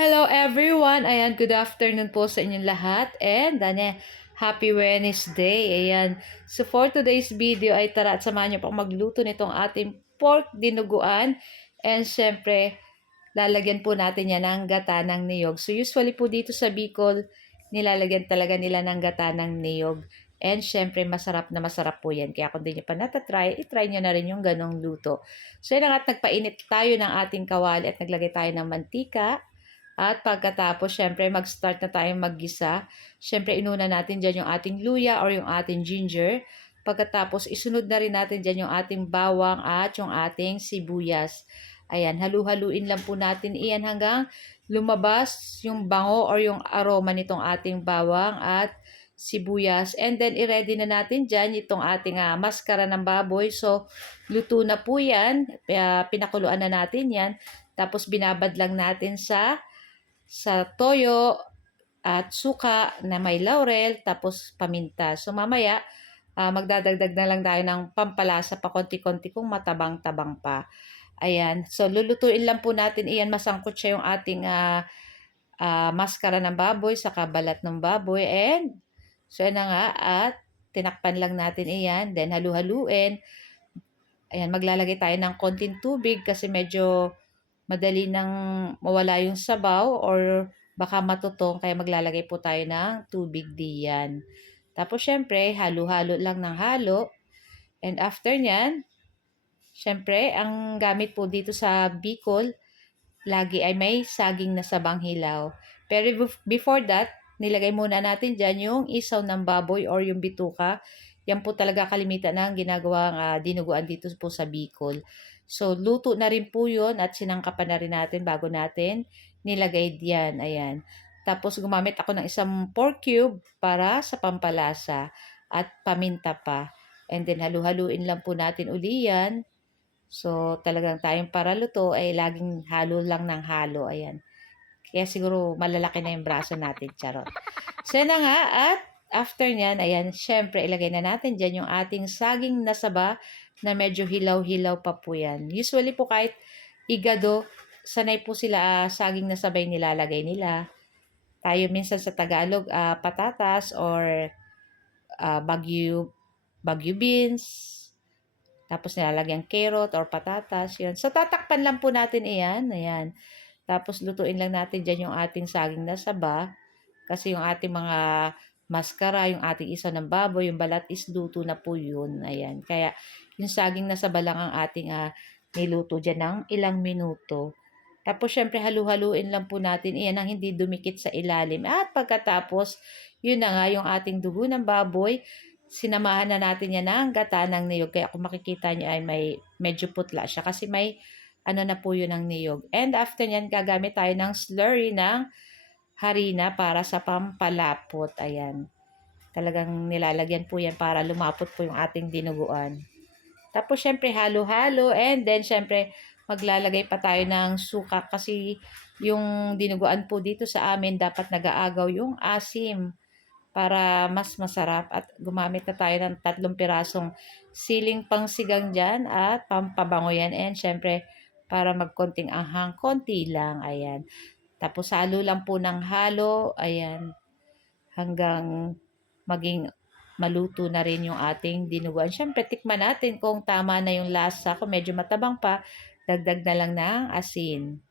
Hello everyone! Ayan, good afternoon po sa inyong lahat. And happy Wednesday. Ayan. So for today's video ay tara at samahan niyo po magluto nitong ating pork dinuguan. And syempre, lalagyan po natin yan ng gata ng niyog. So usually po dito sa Bicol, nilalagyan talaga nila ng gata ng niyog. And syempre, masarap na masarap po yan. Kaya kung di nyo pa natatry, itry nyo na rin yung ganong luto. So yun nga, nagpainit tayo ng ating kawali at naglagay tayo ng mantika. At pagkatapos, syempre, mag-start na tayong maggisa. Syempre, inuna natin dyan yung ating luya or yung ating ginger. Pagkatapos, isunod na rin natin dyan yung ating bawang at yung ating sibuyas. Ayan, halu-haluin lang po natin iyan hanggang lumabas yung bango or yung aroma nitong ating bawang at sibuyas. And then, i-ready na natin dyan itong ating maskara ng baboy. So, luto na po yan. Pinakuluan na natin yan. Tapos, binabad lang natin sa toyo at suka na may laurel, tapos paminta. So mamaya, magdadagdag na lang tayo ng pampalasa pa konti-konti kung matabang-tabang pa. Ayan. So lulutuin lang po natin iyan. Masangkot siya yung ating maskara ng baboy sa kabalat ng baboy. And so yan na nga. At tinakpan lang natin iyan. Then halu-haluin. Ayan, maglalagay tayo ng konting tubig kasi medyo madali nang mawala yung sabaw or baka matutong kaya maglalagay po tayo ng tubig diyan. Tapos syempre, halo-halo lang ng halo. And after nyan, syempre, ang gamit po dito sa Bicol, lagi ay may saging na sabang hilaw. Pero before that, nilagay muna natin dyan yung isaw ng baboy or yung bituka. Yan po talaga kalimitan ng ginagawang dinuguan dito po sa Bicol. So, luto na rin po yun at sinangkapan na rin natin bago natin nilagay diyan. Ayan. Tapos, gumamit ako ng isang pork cube para sa pampalasa at paminta pa. And then, halu-haluin lang po natin uli yan. So, talagang tayong para luto ay laging halo lang ng halo. Ayan. Kaya siguro malalaki na yung braso natin. Charot. So, yan na nga. At after nyan, ayan, syempre, ilagay na natin dyan yung ating saging na saba na medyo hilaw-hilaw pa po yan. Usually po kahit igado, sanay po sila saging na sabay nilalagay nila. Tayo minsan sa Tagalog, patatas or bagyo beans. Tapos nilalagyan carrot or patatas, yun. So, tatakpan lang po natin iyan. Ayan. Tapos, lutuin lang natin dyan yung ating saging na saba. Kasi yung ating mga maskara, yung ating isa ng baboy, yung balat is luto na po yun. Ayan. Kaya, yung saging na saba lang ang ating niluto dyan ng ilang minuto. Tapos, syempre, halu-haluin lang po natin. Iyan ang hindi dumikit sa ilalim. At pagkatapos, yun na nga yung ating dugo ng baboy, sinamahan na natin yan ng gata ng niyog. Kaya kung makikita niyo ay may medyo putla siya kasi may ano na po yun ng niyog. And after nyan, gagamit tayo ng slurry ng harina para sa pampalapot. Ayan. Talagang nilalagyan po yan para lumapot po yung ating dinuguan. Tapos syempre halo-halo and then syempre maglalagay pa tayo ng suka kasi yung dinuguan po dito sa amin dapat nag-aagaw yung asim para mas masarap at gumamit na tayo ng 3 pirasong siling pangsigang dyan at pampabango yan and syempre para magkonting anghang, konti lang, ayan. Tapos halo lang po ng halo, ayan, hanggang maging maluto na rin yung ating dinuguan. Syempre tikman natin kung tama na yung lasa, kung medyo matabang pa, dagdag na lang ng asin.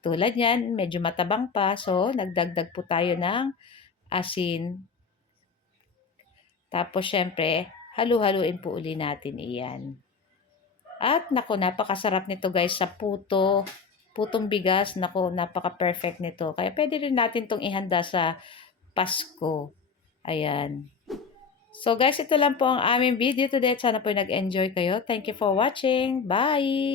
Tulad yan, medyo matabang pa, so nagdagdag po tayo ng asin. Tapos, syempre, halu-haluin po uli natin iyan. At, naku, napakasarap nito guys sa putong bigas. Naku, napaka-perfect nito. Kaya, pwede rin natin itong ihanda sa Pasko. Ayan. So, guys, ito lang po ang aming video today. Sana po nag-enjoy kayo. Thank you for watching. Bye!